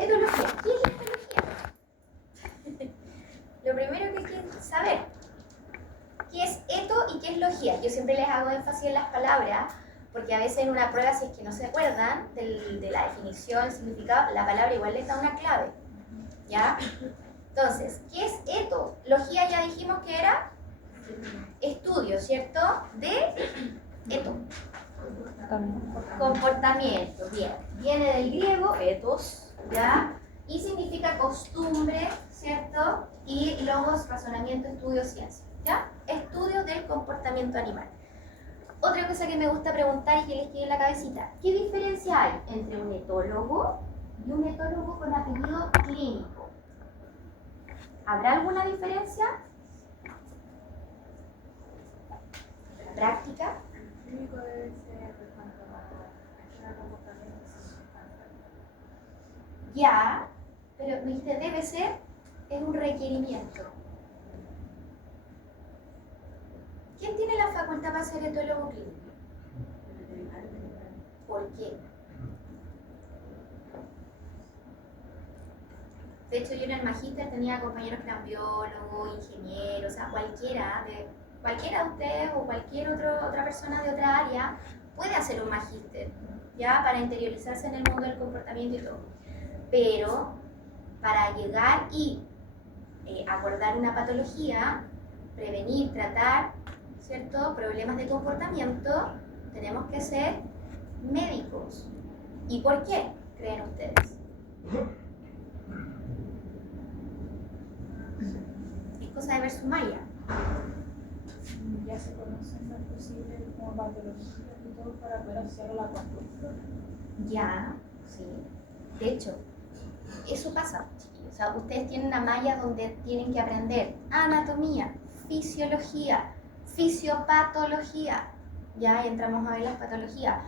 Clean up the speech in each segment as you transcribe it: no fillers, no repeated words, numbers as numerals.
Etología. ¿Qué es la etología? Lo primero que hay que saber, ¿qué es eto y qué es logía? Yo siempre les hago énfasis en las palabras, porque a veces en una prueba, si es que no se acuerdan de la definición, el significado, la palabra igual les da una clave, ¿ya? Entonces, ¿qué es eto? Logía ya dijimos que era estudio, ¿cierto? De eto. Comportamiento, bien. Viene del griego, ethos, ¿ya? Y significa costumbre, ¿cierto? Y logos, razonamiento, estudio, ciencia, ¿ya? Estudio del comportamiento animal. Otra cosa que me gusta preguntar y que les quede en la cabecita, ¿qué diferencia hay entre un etólogo y un etólogo con apellido clínico? ¿Habrá alguna diferencia? ¿La práctica? El clínico debe ser de cuanto a comportamiento. Ya, pero me dijiste debe ser, es un requerimiento. ¿Quién tiene la facultad para ser etólogo clínico? ¿Por qué? De hecho, yo en el magíster tenía compañeros que eran biólogos, ingenieros, o sea, cualquiera de ustedes o cualquier otra persona de otra área puede hacer un magíster, ¿ya? Para interiorizarse en el mundo del comportamiento y todo. Pero para llegar y abordar una patología, prevenir, tratar, ¿cierto?, problemas de comportamiento, tenemos que ser médicos. ¿Y por qué creen ustedes? Es cosa de ver su malla. Ya se conocen las posibles como patologías y todo para poder hacer la conducta. Ya, sí. De hecho, eso pasa, chiquillos. O sea, ustedes tienen una malla donde tienen que aprender anatomía, fisiología, fisiopatología. Ya entramos a ver las patologías.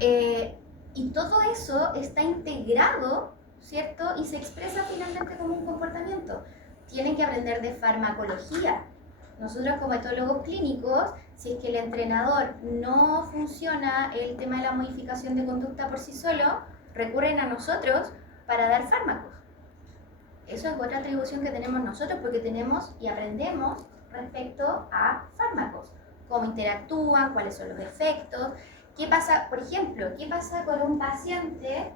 Y todo eso está integrado, ¿cierto? Y se expresa finalmente como un comportamiento. Tienen que aprender de farmacología. Nosotros como etólogos clínicos, si es que el entrenador no funciona el tema de la modificación de conducta por sí solo, recurren a nosotros para dar fármacos. Eso es otra atribución que tenemos nosotros porque tenemos y aprendemos respecto a fármacos. Cómo interactúan, cuáles son los efectos. ¿Qué pasa, por ejemplo, qué pasa con un paciente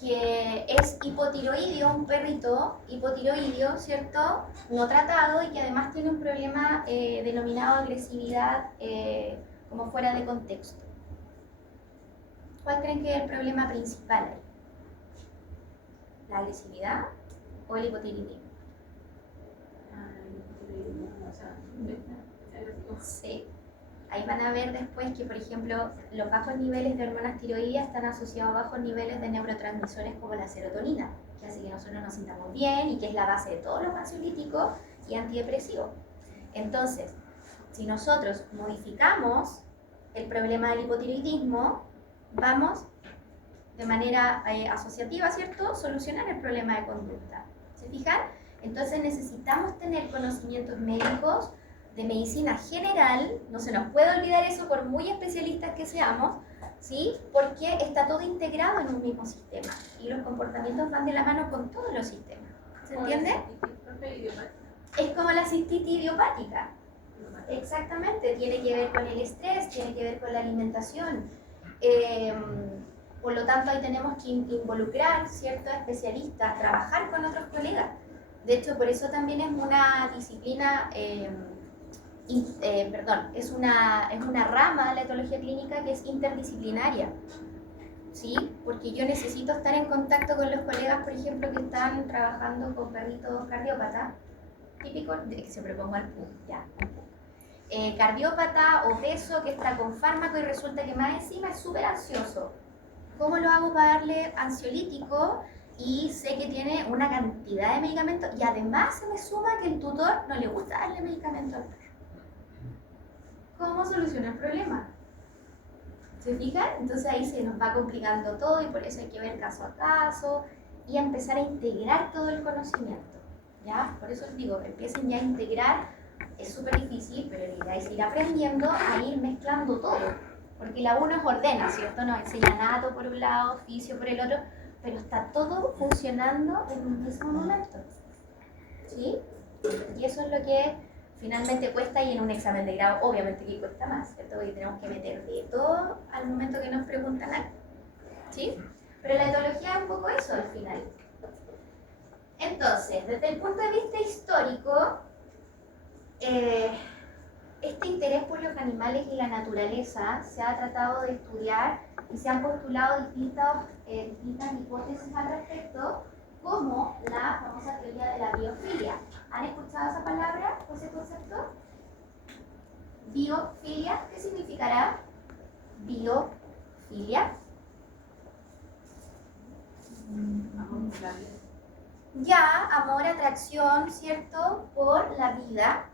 que es hipotiroidio, un perrito hipotiroidio, ¿cierto? No tratado y que además tiene un problema denominado agresividad como fuera de contexto? ¿Cuál creen que es el problema principal ahí? ¿La agresividad o el hipotiroidismo? Sí. Ahí van a ver después que, por ejemplo, los bajos niveles de hormonas tiroideas están asociados a bajos niveles de neurotransmisores como la serotonina, que hace que nosotros nos sintamos bien y que es la base de todos los ansiolíticos y antidepresivos. Entonces, si nosotros modificamos el problema del hipotiroidismo, vamos de manera asociativa, ¿cierto?, solucionar el problema de conducta. ¿Se fijan? Entonces necesitamos tener conocimientos médicos de medicina general, no se nos puede olvidar eso por muy especialistas que seamos, ¿sí? Porque está todo integrado en un mismo sistema y los comportamientos van de la mano con todos los sistemas. ¿Se entiende? Es como la cistitis idiopática. Exactamente, tiene que ver con el estrés, tiene que ver con la alimentación. Por lo tanto, ahí tenemos que involucrar ciertos especialistas, trabajar con otros colegas. De hecho, por eso también es una disciplina, es una rama de la etología clínica que es interdisciplinaria, ¿sí? Porque yo necesito estar en contacto con los colegas, por ejemplo, que están trabajando con perritos cardiópatas, típico, que siempre pongo al PU, ya, cardiópata, obeso, que está con fármaco y resulta que más encima es súper ansioso. ¿Cómo lo hago para darle ansiolítico? Y sé que tiene una cantidad de medicamentos y además se me suma que el tutor no le gusta darle medicamentos al perro. ¿Cómo soluciona el problema? ¿Se fijan? Entonces ahí se nos va complicando todo y por eso hay que ver caso a caso y empezar a integrar todo el conocimiento, ¿ya? Por eso les digo, empiecen ya a integrar, es súper difícil, pero la idea es ir aprendiendo a ir mezclando todo, porque la uno es ordena, ¿cierto? Nos enseña anato por un lado, fisio por el otro, pero está todo funcionando en un mismo momento. ¿Sí? Y eso es lo que finalmente cuesta, y en un examen de grado obviamente que cuesta más, ¿cierto? Porque tenemos que meter de todo al momento que nos preguntan algo. ¿Sí? Pero la etología es un poco eso al final. Entonces, desde el punto de vista histórico, este interés por los animales y la naturaleza se ha tratado de estudiar y se han postulado distintas hipótesis al respecto, como la famosa teoría de la biofilia. ¿Han escuchado esa palabra o ese concepto? Biofilia, ¿qué significará? Biofilia. Amor por la vida. Ya, amor, atracción, ¿cierto? Por la vida.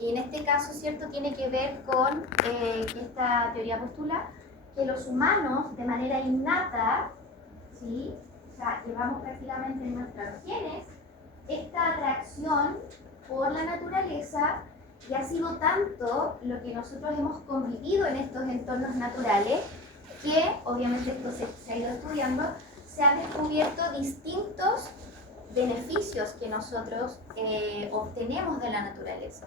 Y en este caso, ¿cierto? Tiene que ver con que esta teoría postula que los humanos, de manera innata, ¿sí? O sea, llevamos prácticamente en nuestros genes esta atracción por la naturaleza, y ha sido tanto lo que nosotros hemos convivido en estos entornos naturales que, obviamente esto se ha ido estudiando, se han descubierto distintos beneficios que nosotros obtenemos de la naturaleza.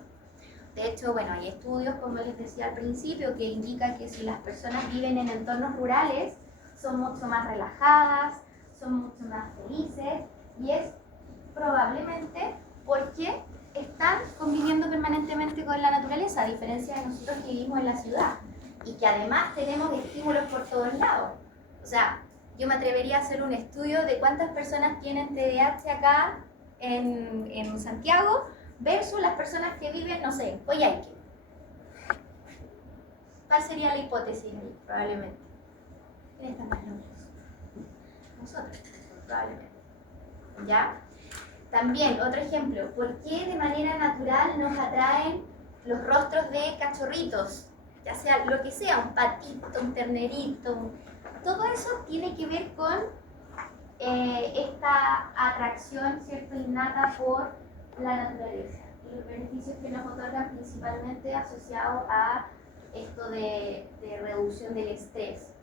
De hecho, bueno, hay estudios, como les decía al principio, que indican que si las personas viven en entornos rurales, son mucho más relajadas, son mucho más felices, y es probablemente porque están conviviendo permanentemente con la naturaleza, a diferencia de nosotros que vivimos en la ciudad, y que además tenemos estímulos por todos lados. O sea, yo me atrevería a hacer un estudio de cuántas personas tienen TDAH acá en Santiago versus las personas que viven, no sé, en Coyhaique. ¿Cuál sería la hipótesis ahí? Probablemente. ¿Quiénes están más locos? Nosotros, probablemente. ¿Ya? También, otro ejemplo, ¿por qué de manera natural nos atraen los rostros de cachorritos? Ya sea lo que sea, un patito, un ternerito, todo eso tiene que ver con esta atracción, ¿cierto?, innata por la naturaleza y los beneficios que nos otorgan, principalmente asociados a esto de reducción del estrés.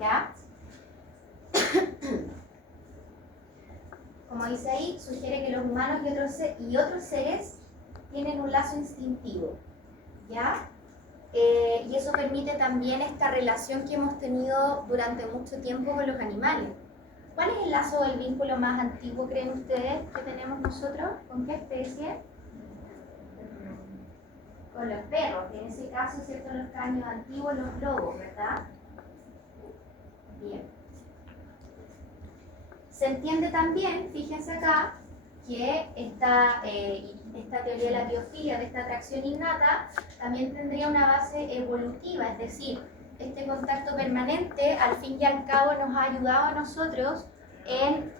¿Ya? Como dice ahí, sugiere que los humanos y otros seres tienen un lazo instintivo. ¿Ya? Y eso permite también esta relación que hemos tenido durante mucho tiempo con los animales. ¿Cuál es el lazo o el vínculo más antiguo, creen ustedes, que tenemos nosotros? ¿Con qué especie? Con los perros, que en ese caso, ¿cierto?, los caños antiguos, los lobos, ¿verdad? Bien. Se entiende también, fíjense acá, que esta teoría de la biofilia, de esta atracción innata, también tendría una base evolutiva, es decir, este contacto permanente al fin y al cabo nos ha ayudado a nosotros en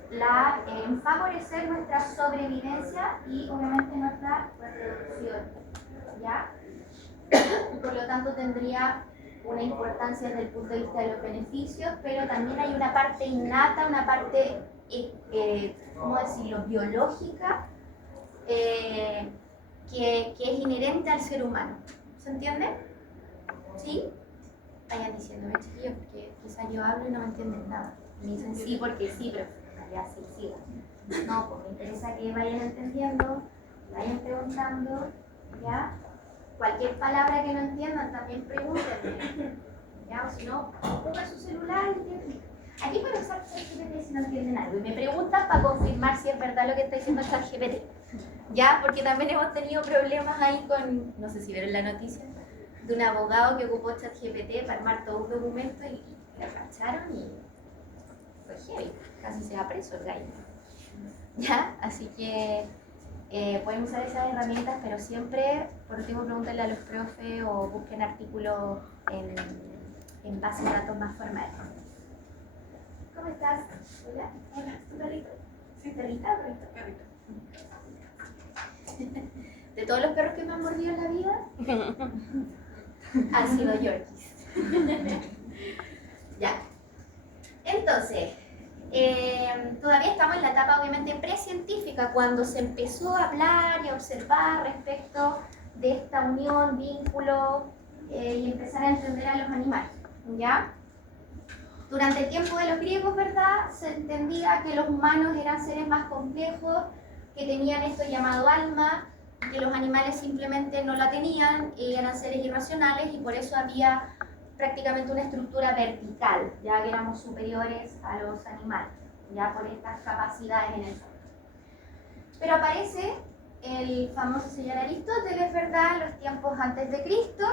favorecer nuestra sobrevivencia y obviamente nuestra reproducción, ¿ya? Por lo tanto tendría una importancia desde el punto de vista de los beneficios, pero también hay una parte innata, una parte, ¿cómo decirlo?, biológica, que es inherente al ser humano. ¿Se entiende? ¿Sí? Vayan diciéndome, chiquillos, porque quizás yo hablo y no me entienden nada. Me dicen sí porque sí, pero ya sí, sigan. No, pues me interesa que vayan entendiendo, vayan preguntando, ¿ya? Cualquier palabra que no entiendan, también pregúntenme, ¿ya? O si no, pongan su celular y entienden. Aquí pueden usar ChatGPT si no entienden algo y me preguntan para confirmar si es verdad lo que está diciendo ChatGPT, ¿ya? Porque también hemos tenido problemas ahí con, no sé si vieron la noticia, de un abogado que ocupó ChatGPT para armar todo un documento y la cacharon y fue heavy, casi se va preso el gallo, ¿ya? Así que pueden usar esas herramientas, pero siempre, por último, pregúntenle a los profes o busquen artículos en bases de datos más formales. ¿Cómo estás? Hola. Hola. ¿Tu perrito? Sí. ¿Perrita o perrito? Perrito. De todos los perros que me han mordido en la vida, han sido Yorkies. Ya. Entonces, todavía estamos en la etapa obviamente precientífica, cuando se empezó a hablar y a observar respecto de esta unión, vínculo, y empezar a entender a los animales, ¿ya? Durante el tiempo de los griegos, ¿verdad?, se entendía que los humanos eran seres más complejos, que tenían esto llamado alma, que los animales simplemente no la tenían, y eran seres irracionales, y por eso había prácticamente una estructura vertical, ya que éramos superiores a los animales, ya por estas capacidades en el fondo. Pero aparece el famoso señor Aristóteles, ¿verdad?, en los tiempos antes de Cristo,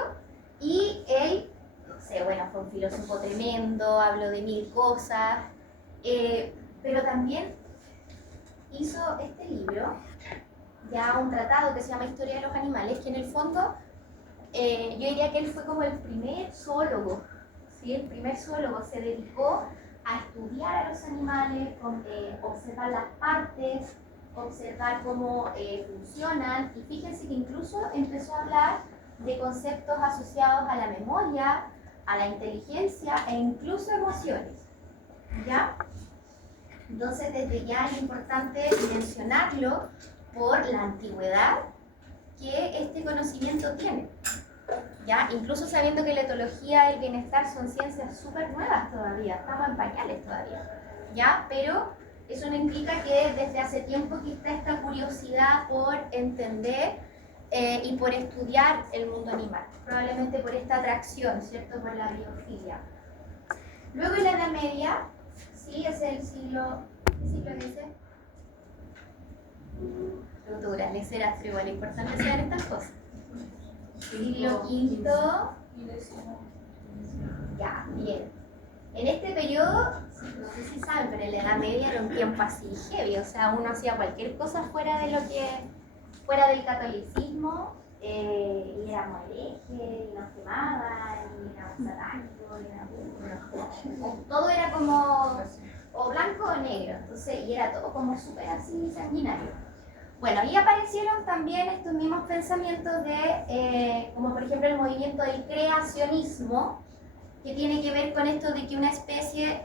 y él, no sé, bueno, fue un filósofo tremendo, habló de 1000 cosas, pero también hizo este libro, ya un tratado que se llama Historia de los Animales, que en el fondo yo diría que él fue como el primer zoólogo, ¿sí? El primer zoólogo se dedicó a estudiar a los animales, observar las partes, observar cómo funcionan, y fíjense que incluso empezó a hablar de conceptos asociados a la memoria, a la inteligencia e incluso emociones, ¿ya? Entonces desde ya es importante mencionarlo por la antigüedad que este conocimiento tiene, ¿ya? Incluso sabiendo que la etología y el bienestar son ciencias súper nuevas todavía, estamos en pañales todavía, ¿ya? Pero eso no implica que desde hace tiempo que está esta curiosidad por entender y por estudiar el mundo animal, probablemente por esta atracción, ¿cierto?, por la biofilia. Luego en la Edad Media, sí, es el siglo, ¿qué siglo es ese? Culturas, leceras, pero igual es importante saber estas cosas. Siglo V, ya, bien. En este periodo, no sé si saben, pero en la Edad Media era un tiempo así heavy, o sea, uno hacía cualquier cosa fuera del catolicismo, y éramos herejes, y nos quemaban, y éramos satánicos, todo era como o blanco o negro, entonces, y era todo como súper así sanguinario. Bueno, y aparecieron también estos mismos pensamientos de, como por ejemplo el movimiento del creacionismo, que tiene que ver con esto de que una especie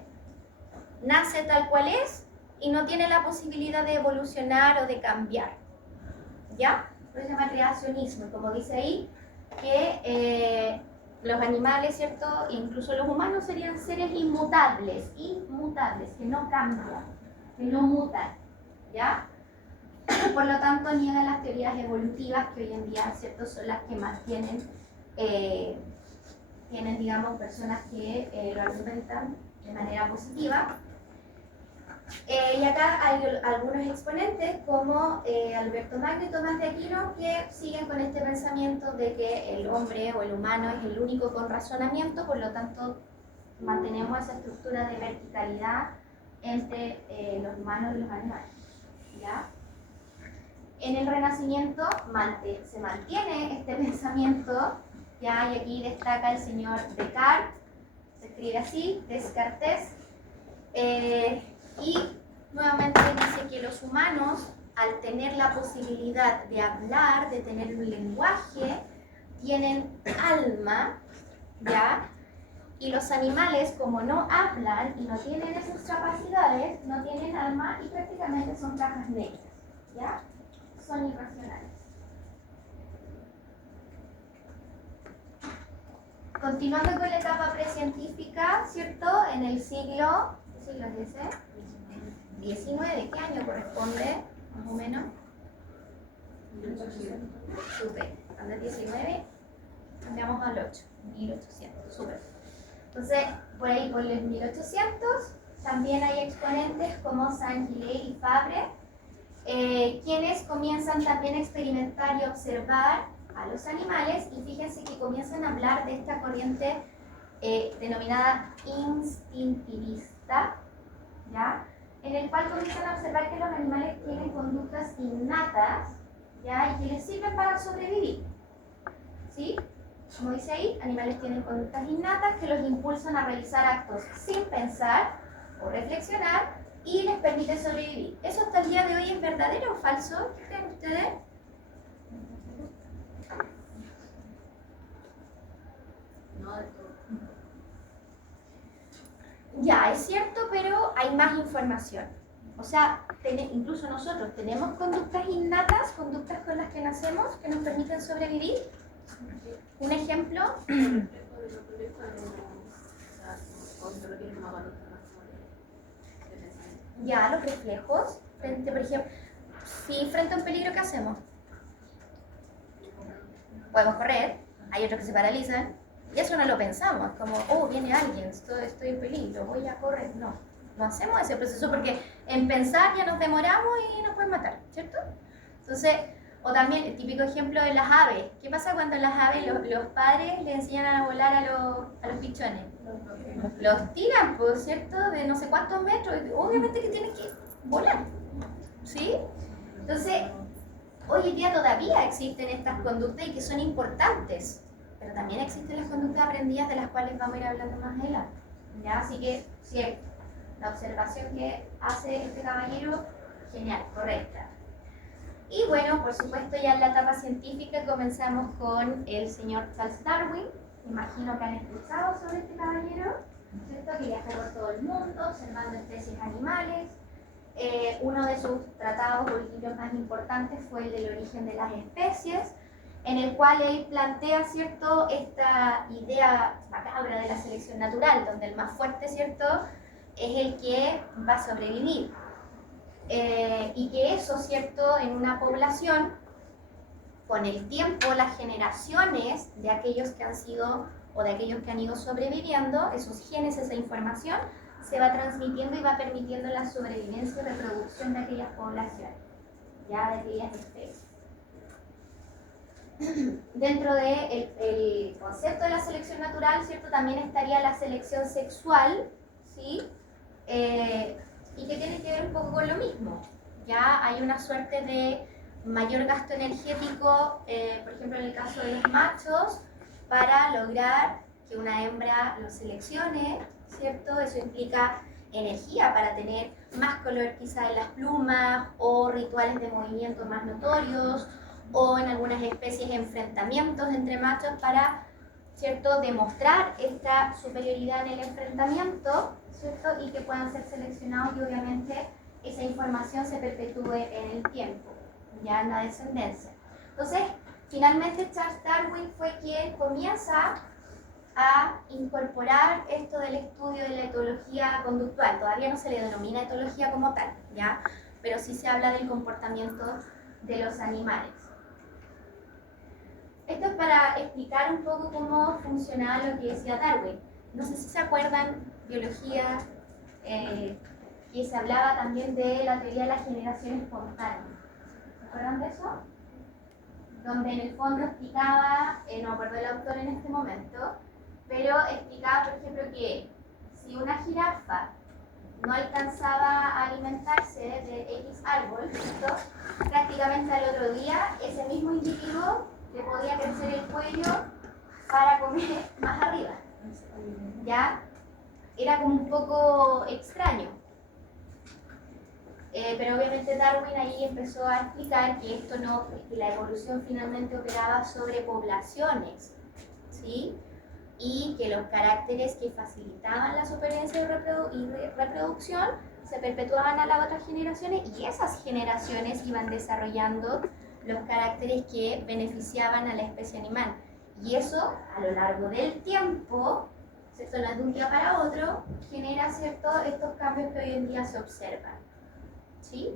nace tal cual es y no tiene la posibilidad de evolucionar o de cambiar, ¿ya? Eso se llama creacionismo, como dice ahí, que los animales, ¿cierto?, incluso los humanos serían seres inmutables, que no cambian, que no mutan, ¿ya? Por lo tanto, niegan las teorías evolutivas que hoy en día, ¿cierto?, son las que más tienen, digamos, personas que lo argumentan de manera positiva. Y acá hay algunos exponentes como Alberto Magno y Tomás de Aquino, que siguen con este pensamiento de que el hombre o el humano es el único con razonamiento, por lo tanto mantenemos esa estructura de verticalidad entre los humanos y los animales, ¿ya? En el Renacimiento se mantiene este pensamiento, ¿ya? Y aquí destaca el señor Descartes, se escribe así, Descartes, y nuevamente dice que los humanos, al tener la posibilidad de hablar, de tener un lenguaje, tienen alma, ¿ya? Y los animales, como no hablan y no tienen esas capacidades, no tienen alma y prácticamente son cajas negras, ¿ya? Son irracionales. Continuando con la etapa precientífica, ¿cierto? En el siglo, ¿qué siglo es ese? 19, ¿qué año corresponde, más o menos? 1800. Súper. Cuando es 19, cambiamos al 8, 1800, súper. Entonces, por ahí por los 1800, también hay exponentes como Saint-Hilaire y Fabre, quienes comienzan también a experimentar y observar a los animales, y fíjense que comienzan a hablar de esta corriente denominada instintivista, ¿ya? En el cual comienzan a observar que los animales tienen conductas innatas, ¿ya? Y que les sirven para sobrevivir, ¿sí? Como dice ahí, animales tienen conductas innatas que los impulsan a realizar actos sin pensar o reflexionar y les permite sobrevivir. ¿Eso hasta el día de hoy es verdadero o falso? ¿Qué creen ustedes? No de todo. Ya, es cierto, pero hay más información. O sea, incluso nosotros tenemos conductas innatas, conductas con las que nacemos, que nos permiten sobrevivir. Un ejemplo. O solo tiene como conducta más como de pensamiento. Ya, los reflejos, frente, por ejemplo, si frente a un peligro, ¿qué hacemos? Podemos correr, hay otros que se paralizan, y eso no lo pensamos, como, oh, viene alguien, estoy en peligro, voy a correr. No hacemos ese proceso porque en pensar ya nos demoramos y nos pueden matar, ¿cierto? Entonces, o también el típico ejemplo de las aves. ¿Qué pasa cuando las aves, los padres le enseñan a volar a los pichones? Los tiran, por cierto, de no sé cuántos metros, obviamente que tienen que volar, ¿sí? Entonces, hoy en día todavía existen estas conductas y que son importantes, pero también existen las conductas aprendidas de las cuales vamos a ir hablando más adelante, ¿ya? Así que, cierto, la observación que hace este caballero, genial, correcta. Y bueno, por supuesto, ya en la etapa científica comenzamos con el señor Charles Darwin. Imagino que han escuchado sobre este caballero, ¿cierto? Que viaja por todo el mundo observando especies animales. Uno de sus tratados o libros más importantes fue el del origen de las especies, en el cual él plantea, ¿cierto?, esta idea macabra de la selección natural, donde el más fuerte, ¿cierto?, es el que va a sobrevivir. Y que eso, ¿cierto?, en una población, con el tiempo, las generaciones de aquellos que han sido o de aquellos que han ido sobreviviendo, esos genes, esa información, se va transmitiendo y va permitiendo la sobrevivencia y reproducción de aquellas poblaciones, ya de aquellas especies. Dentro del concepto de la selección natural, ¿cierto?, también estaría la selección sexual, ¿sí? Y que tiene que ver un poco con lo mismo. Ya hay una suerte de mayor gasto energético, por ejemplo en el caso de los machos, para lograr que una hembra los seleccione, ¿cierto? Eso implica energía para tener más color quizá en las plumas o rituales de movimiento más notorios o en algunas especies enfrentamientos entre machos para, ¿cierto?, demostrar esta superioridad en el enfrentamiento, ¿cierto?, y que puedan ser seleccionados y obviamente esa información se perpetúe en el tiempo, ya en la descendencia. Entonces, finalmente Charles Darwin fue quien comienza a incorporar esto del estudio de la etología conductual. Todavía no se le denomina etología como tal, ¿ya? Pero sí se habla del comportamiento de los animales. Esto es para explicar un poco cómo funcionaba lo que decía Darwin. No sé si se acuerdan, biología, que se hablaba también de la teoría de la generación espontánea. ¿Se acuerdan de eso? Donde en el fondo explicaba, no me acuerdo el autor en este momento, pero explicaba, por ejemplo, que si una jirafa no alcanzaba a alimentarse de X árbol, ¿cierto?, prácticamente al otro día ese mismo individuo le podía crecer el cuello para comer más arriba. ¿Ya? Era como un poco extraño. Pero obviamente Darwin ahí empezó a explicar que esto no, que la evolución finalmente operaba sobre poblaciones, ¿sí? Y que los caracteres que facilitaban la supervivencia y reproducción se perpetuaban a las otras generaciones y esas generaciones iban desarrollando los caracteres que beneficiaban a la especie animal. Y eso, a lo largo del tiempo, ¿cierto?, no es de un día para otro, genera, ¿cierto?, estos cambios que hoy en día se observan. ¿Sí?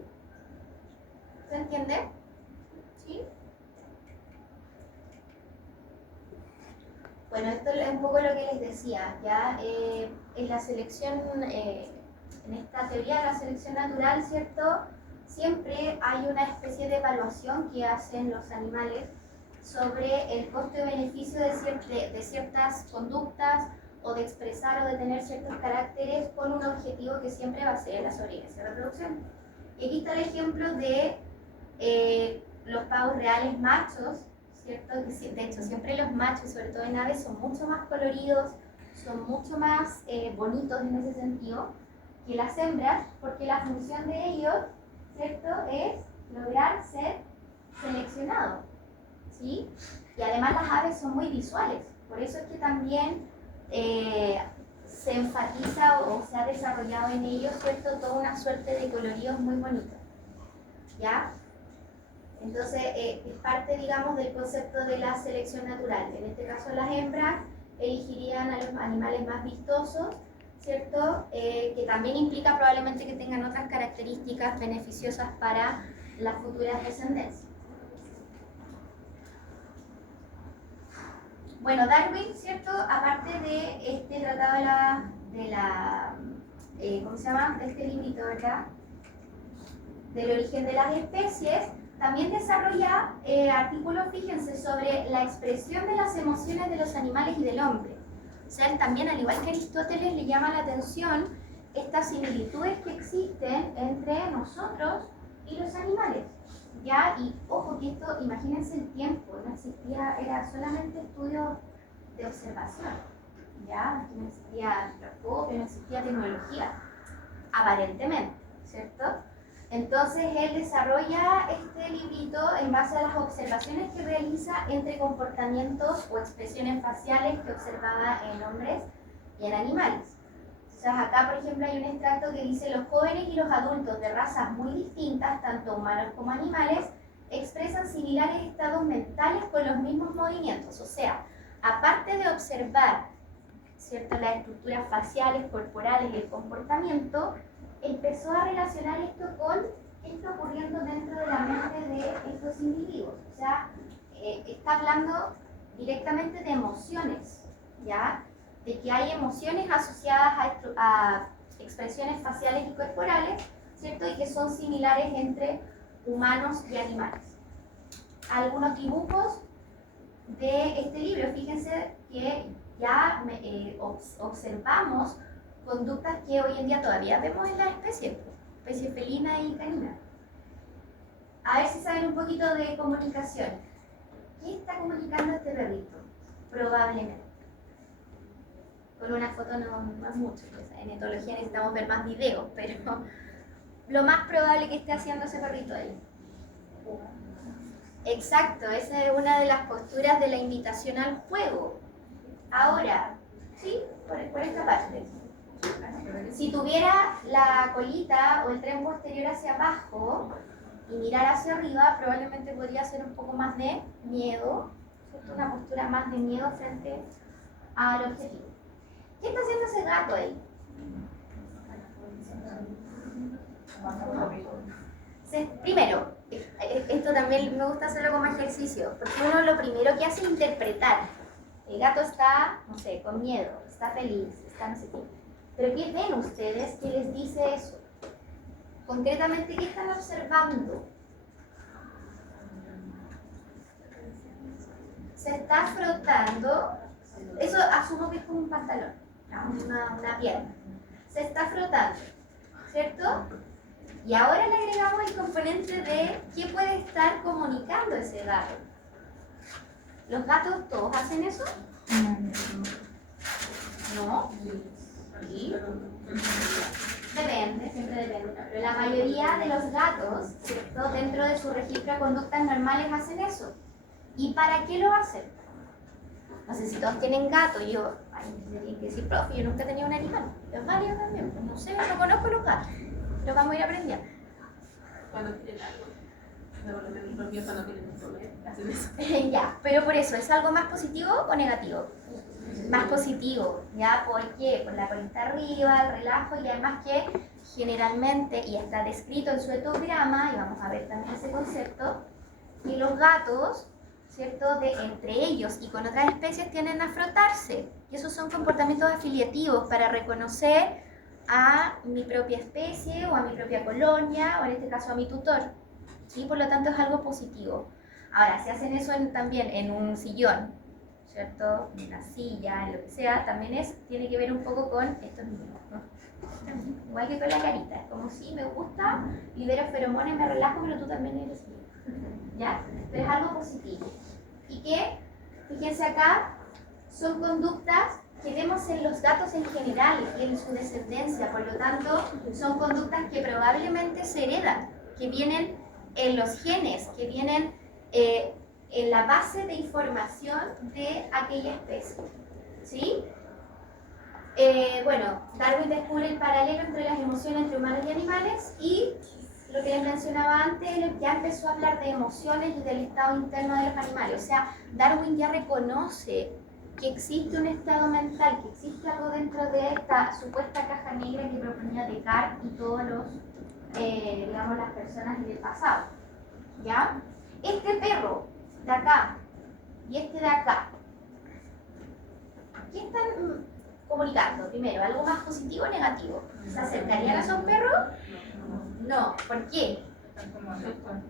¿Se entiende? ¿Sí? Bueno, esto es un poco lo que les decía, ya en la selección, en esta teoría de la selección natural, ¿cierto?, siempre hay una especie de evaluación que hacen los animales sobre el costo-beneficio de ciertas conductas o de expresar o de tener ciertos caracteres con un objetivo que siempre va a ser la sobrevivencia y reproducción. Y aquí está el ejemplo de los pavos reales machos, ¿cierto? De hecho, siempre los machos, sobre todo en aves, son mucho más coloridos, son mucho más bonitos en ese sentido que las hembras, porque la función de ellos, ¿cierto?, es lograr ser seleccionados, ¿sí? Y además las aves son muy visuales, por eso es que también se enfatiza o se ha desarrollado en ellos, ¿cierto?, toda una suerte de coloridos muy bonitos, ¿ya? Entonces, es parte, digamos, del concepto de la selección natural. En este caso, las hembras elegirían a los animales más vistosos, ¿cierto? Que también implica probablemente que tengan otras características beneficiosas para las futuras descendencias. Bueno, Darwin, ¿cierto? Aparte de este tratado ¿cómo se llama? De este librito, ¿verdad? Del origen de las especies, también desarrolla artículos, fíjense, sobre la expresión de las emociones de los animales y del hombre. O sea, él también, al igual que Aristóteles, le llama la atención estas similitudes que existen entre nosotros y los animales. ¿Ya? Y ojo que esto, imagínense el tiempo, no existía, era solamente estudio de observación. ¿Ya? No existía microscopio, no existía tecnología, aparentemente, ¿cierto? Entonces él desarrolla este librito en base a las observaciones que realiza entre comportamientos o expresiones faciales que observaba en hombres y en animales. Entonces acá, por ejemplo, hay un extracto que dice: los jóvenes y los adultos de razas muy distintas, tanto humanos como animales, expresan similares estados mentales con los mismos movimientos. O sea, aparte de observar, ¿cierto?, las estructuras faciales, corporales y el comportamiento, empezó a relacionar esto con qué está ocurriendo dentro de la mente de estos individuos. O sea, está hablando directamente de emociones, ¿ya? De que hay emociones asociadas a expresiones faciales y corporales, ¿cierto? Y que son similares entre humanos y animales. Algunos dibujos de este libro, fíjense que ya observamos conductas que hoy en día todavía vemos en las especies felina y canina. A ver si saben un poquito de comunicación. ¿Qué está comunicando este perrito? Probablemente. Con una foto no es mucho, pues en etología necesitamos ver más videos, pero lo más probable que esté haciendo ese perrito ahí. Exacto, esa es una de las posturas de la invitación al juego. Ahora, ¿sí? Por esta parte. Si tuviera la colita o el tren posterior hacia abajo y mirar hacia arriba, probablemente podría ser un poco más de miedo, ¿cierto? Una postura más de miedo frente al objetivo. ¿Qué está haciendo ese gato ahí? Primero, esto también me gusta hacerlo como ejercicio, porque uno lo primero que hace es interpretar. El gato está, no sé, con miedo, está feliz, está no sé qué. Pero ¿qué ven ustedes que les dice eso? Concretamente, ¿qué están observando? Se está frotando, eso asumo que es como un pantalón, una pierna. Se está frotando, ¿cierto? Y ahora le agregamos el componente de qué puede estar comunicando ese gato. ¿Los gatos todos hacen eso? ¿No? ¿Sí? Depende, siempre depende. Pero la mayoría de los gatos, ¿cierto?, dentro de su registro de conductas normales hacen eso. ¿Y para qué lo hacen? No sé si todos tienen gato. Yo, me tienen que decir, profe, yo nunca he tenido un animal. Los varios también, pues no sé, no conozco los gatos. Pero vamos a ir aprendiendo. Cuando quieren algo. No, los míos cuando quieren un problema, hacen eso. Ya, pero por eso, ¿es algo más positivo o negativo? Más positivo, ¿ya? ¿Por qué? Por la colita arriba, el relajo, y además que generalmente, y está descrito en su etograma, y vamos a ver también ese concepto, que los gatos, ¿cierto?, entre ellos y con otras especies tienden a frotarse, y esos son comportamientos afiliativos para reconocer a mi propia especie o a mi propia colonia, o en este caso a mi tutor, ¿sí? Por lo tanto es algo positivo. Ahora, si hacen eso también en un sillón, ¿cierto?, en una silla, en lo que sea, también tiene que ver un poco con estos niños, ¿no? Igual que con la carita, es como si me gusta, libero feromonas, me relajo, pero tú también eres mío, ¿ya? Pero es algo positivo. Y que, fíjense acá, son conductas que vemos en los gatos en general y en su descendencia, por lo tanto, son conductas que probablemente se heredan, que vienen en los genes, que vienen en la base de información de aquella especie, ¿sí? Bueno, Darwin descubre el paralelo entre las emociones entre humanos y animales, y lo que les mencionaba antes, ya empezó a hablar de emociones y del estado interno de los animales. O sea, Darwin ya reconoce que existe un estado mental, que existe algo dentro de esta supuesta caja negra que proponía Descartes y todos los, digamos, las personas del pasado, ¿ya? Este perro de acá y este de acá, ¿qué están comunicando? Primero, ¿algo más positivo o negativo? ¿Se acercarían a esos perros? No. ¿Por qué? Están como alerta.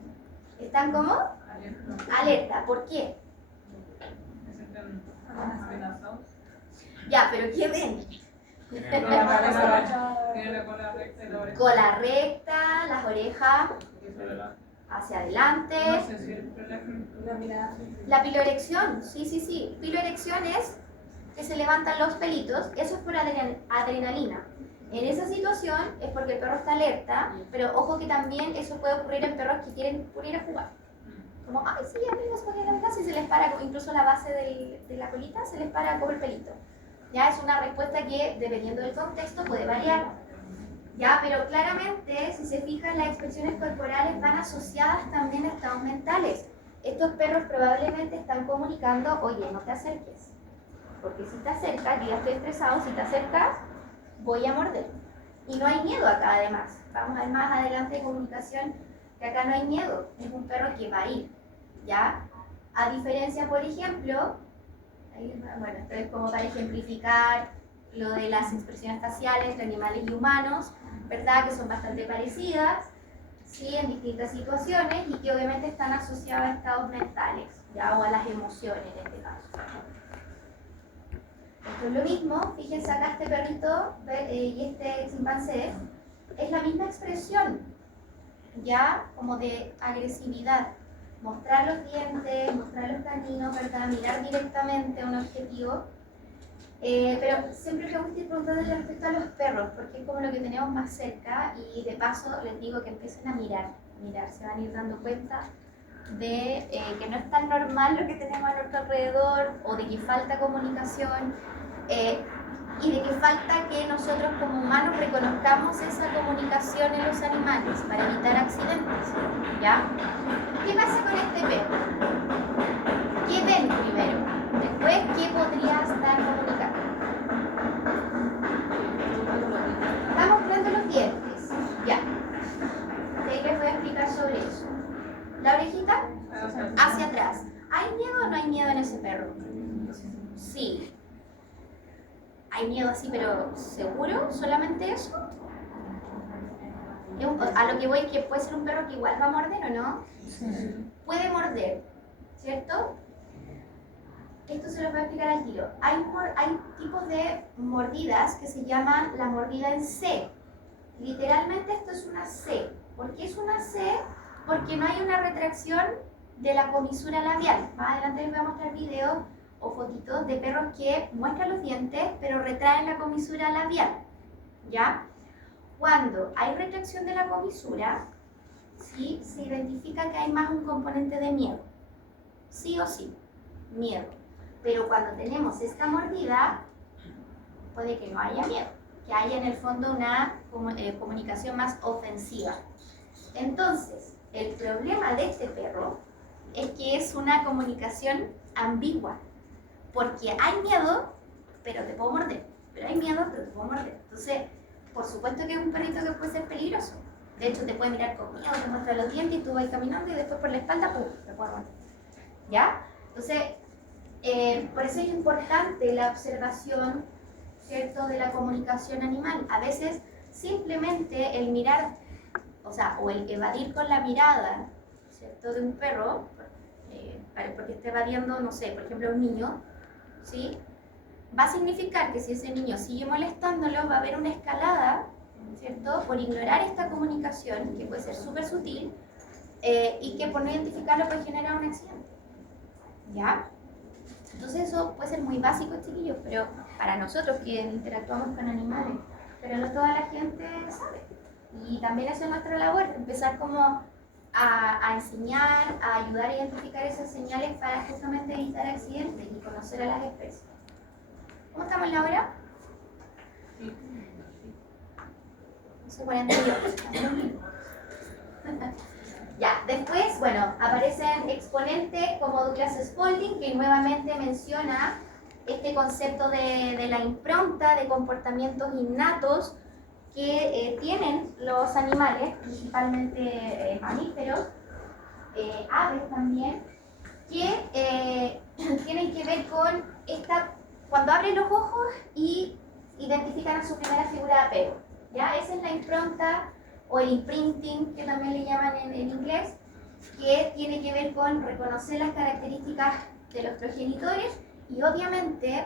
¿Están como? Alerta. Alerta. ¿Por qué? Se sienten amenazados. Ya, pero ¿qué ven? Tienen la cabeza agachada, tienen la cola recta y la oreja. Cola recta, las orejas hacia adelante. No sé si el problema la mirada. La piloerección, sí. Piloerección es que se levantan los pelitos, eso es por adrenalina. En esa situación es porque el perro está alerta, pero ojo que también eso puede ocurrir en perros que quieren ir a jugar. Como, ay, sí, amigos, jueguen a la casa y se les para, incluso la base de la colita se les para como el pelito. Ya es una respuesta que, dependiendo del contexto, puede variar. Ya, pero claramente, si se fijan, las expresiones corporales van asociadas también a estados mentales. Estos perros probablemente están comunicando, oye, no te acerques. Porque si te acercas, yo ya estoy estresado, si te acercas, voy a morder. Y no hay miedo acá, además. Vamos a ver más adelante de comunicación, que acá no hay miedo. Es un perro que va a ir, ¿ya? A diferencia, por ejemplo, bueno, esto es como para ejemplificar lo de las expresiones faciales entre animales y humanos, ¿verdad? Que son bastante parecidas, ¿sí? En distintas situaciones y que obviamente están asociadas a estados mentales, ¿ya? O a las emociones en este caso. Esto es lo mismo, fíjense acá este perrito y este chimpancé, es la misma expresión, ¿ya? Como de agresividad. Mostrar los dientes, mostrar los caninos, ¿verdad? Mirar directamente a un objetivo. Pero siempre me gusta ir preguntando respecto a los perros, porque es como lo que tenemos más cerca y de paso les digo que empiecen a mirar, se van a ir dando cuenta de que no es tan normal lo que tenemos a nuestro alrededor o de que falta comunicación y de que falta que nosotros como humanos reconozcamos esa comunicación en los animales para evitar accidentes, ¿ya? ¿Qué pasa con este perro? ¿Qué ven primero? Después, ¿qué podría estar comunicando? Está mostrando los dientes, ya. Ahí les voy a explicar sobre eso. La orejita hacia atrás. ¿Hay miedo o no hay miedo en ese perro? Sí. ¿Hay miedo así, pero seguro? ¿Solamente eso? A lo que voy es que puede ser un perro que igual va a morder, ¿o no? Sí. Puede morder, ¿cierto? Esto se los voy a explicar al tiro. Hay tipos de mordidas que se llaman la mordida en C. Literalmente esto es una C. ¿Por qué es una C? Porque no hay una retracción de la comisura labial. Más adelante les voy a mostrar videos o fotitos de perros que muestran los dientes, pero retraen la comisura labial, ¿ya? Cuando hay retracción de la comisura, ¿sí? Se identifica que hay más un componente de miedo. Sí o sí, miedo. Pero cuando tenemos esta mordida, puede que no haya miedo, que haya en el fondo una comunicación más ofensiva. Entonces, el problema de este perro es que es una comunicación ambigua, porque hay miedo, pero te puedo morder. Pero hay miedo, pero te puedo morder. Entonces, por supuesto que es un perrito que puede ser peligroso. De hecho, te puede mirar con miedo, te muestra los dientes y tú vas caminando y después por la espalda, ¡pum!, te puede morder. ¿Ya? Entonces, por eso es importante la observación, ¿cierto?, de la comunicación animal. A veces, simplemente el mirar, o el evadir con la mirada, ¿cierto?, de un perro, porque esté evadiendo, no sé, por ejemplo, un niño, ¿sí?, va a significar que si ese niño sigue molestándolo, va a haber una escalada, ¿cierto?, por ignorar esta comunicación, que puede ser súper sutil, y que por no identificarlo puede generar un accidente, ¿ya? Entonces eso puede ser muy básico, chiquillos, pero para nosotros que interactuamos con animales, pero no toda la gente sabe. Y también eso es nuestra labor, empezar como a enseñar, a ayudar a identificar esas señales para justamente evitar accidentes y conocer a las especies. ¿Cómo estamos en la hora? 11:42. Ya, después, bueno, aparecen exponentes como Douglas Spalding, que nuevamente menciona este concepto de la impronta, de comportamientos innatos que tienen los animales, principalmente mamíferos, aves también, que tienen que ver con cuando abren los ojos y identifican a su primera figura de apego. ¿Ya? Esa es la impronta o el imprinting, que también le llaman en inglés, que tiene que ver con reconocer las características de los progenitores y obviamente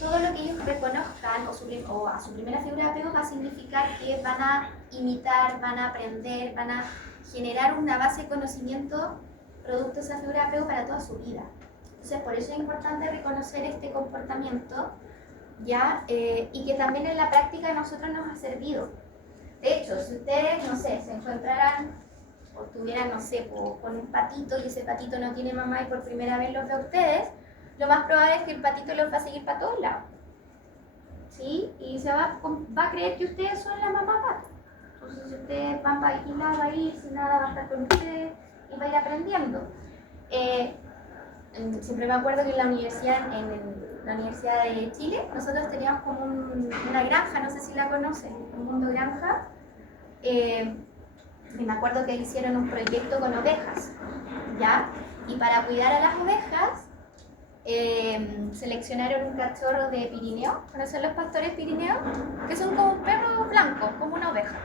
todo lo que ellos reconozcan o a su primera figura de apego va a significar que van a imitar, van a aprender, van a generar una base de conocimiento producto de esa figura de apego para toda su vida. Entonces, por eso es importante reconocer este comportamiento, ¿ya? Y que también en la práctica a nosotros nos ha servido. De hecho, si ustedes, no sé, se encontraran o estuvieran, no sé, con un patito y ese patito no tiene mamá y por primera vez los ve a ustedes, lo más probable es que el patito los va a seguir para todos lados, ¿sí? Y se va a creer que ustedes son la mamá pato. Entonces, si ustedes van para aquí, va a ir, si nada va a estar con ustedes y va a ir aprendiendo. Siempre me acuerdo que en la universidad de Chile, nosotros teníamos como una granja, no sé si la conocen, un mundo granja. Y me acuerdo que hicieron un proyecto con ovejas, ¿ya? Y para cuidar a las ovejas, seleccionaron un cachorro de Pirineo. ¿Conocen los pastores pirineos? Que son como perros blancos, como una oveja,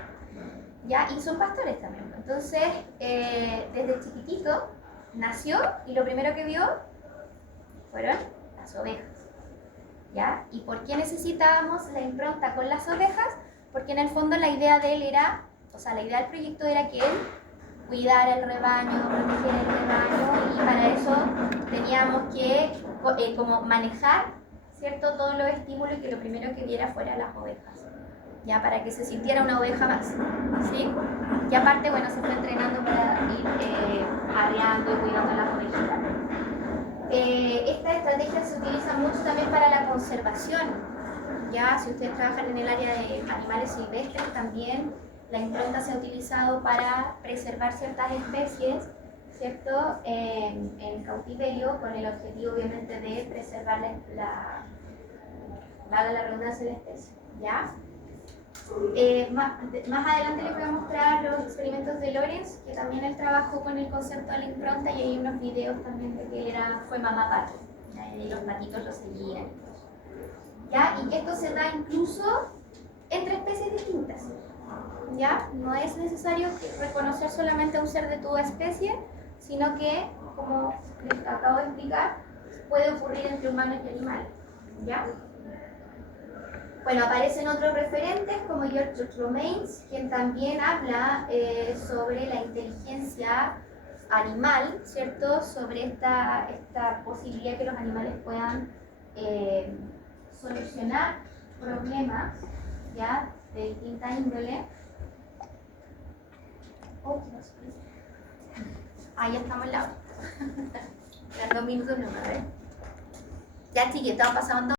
¿ya? Y son pastores también. Entonces, desde chiquitito nació y lo primero que vio fueron las ovejas, ¿ya? ¿Y por qué necesitábamos la impronta con las ovejas? Porque en el fondo la idea de él era, o sea, la idea del proyecto era que él cuidara el rebaño, protegiera el rebaño, y para eso teníamos que como manejar, ¿cierto?, todos los estímulos y que lo primero que viera fuera las ovejas, ya, para que se sintiera una oveja más, ¿sí? Y aparte, bueno, se fue entrenando para ir arreando y cuidando a las ovejitas. Esta estrategia se utiliza mucho también para la conservación, ya, si ustedes trabajan en el área de animales silvestres, también la impronta se ha utilizado para preservar ciertas especies, ¿cierto?, en cautiverio, con el objetivo obviamente de preservar la redundancia de la especie, ¿ya? Más adelante les voy a mostrar los experimentos de Lorenz, que también él trabajó con el concepto de la impronta, y hay unos videos también de que fue mamá pato, ¿ya? Y los patitos lo seguían, ¿ya? Y que esto se da incluso entre especies distintas, ¿ya? No es necesario reconocer solamente a un ser de tu especie, sino que, como les acabo de explicar, puede ocurrir entre humanos y animales, ¿ya? Bueno, aparecen otros referentes como George Romains, quien también habla sobre la inteligencia animal, ¿cierto? Sobre esta posibilidad que los animales puedan solucionar problemas, ¿ya?, de distinta índole. Ya estamos en la hora. Quedan 2 minutos nomás, ¿ves? Ya, chiquita, estamos pasando.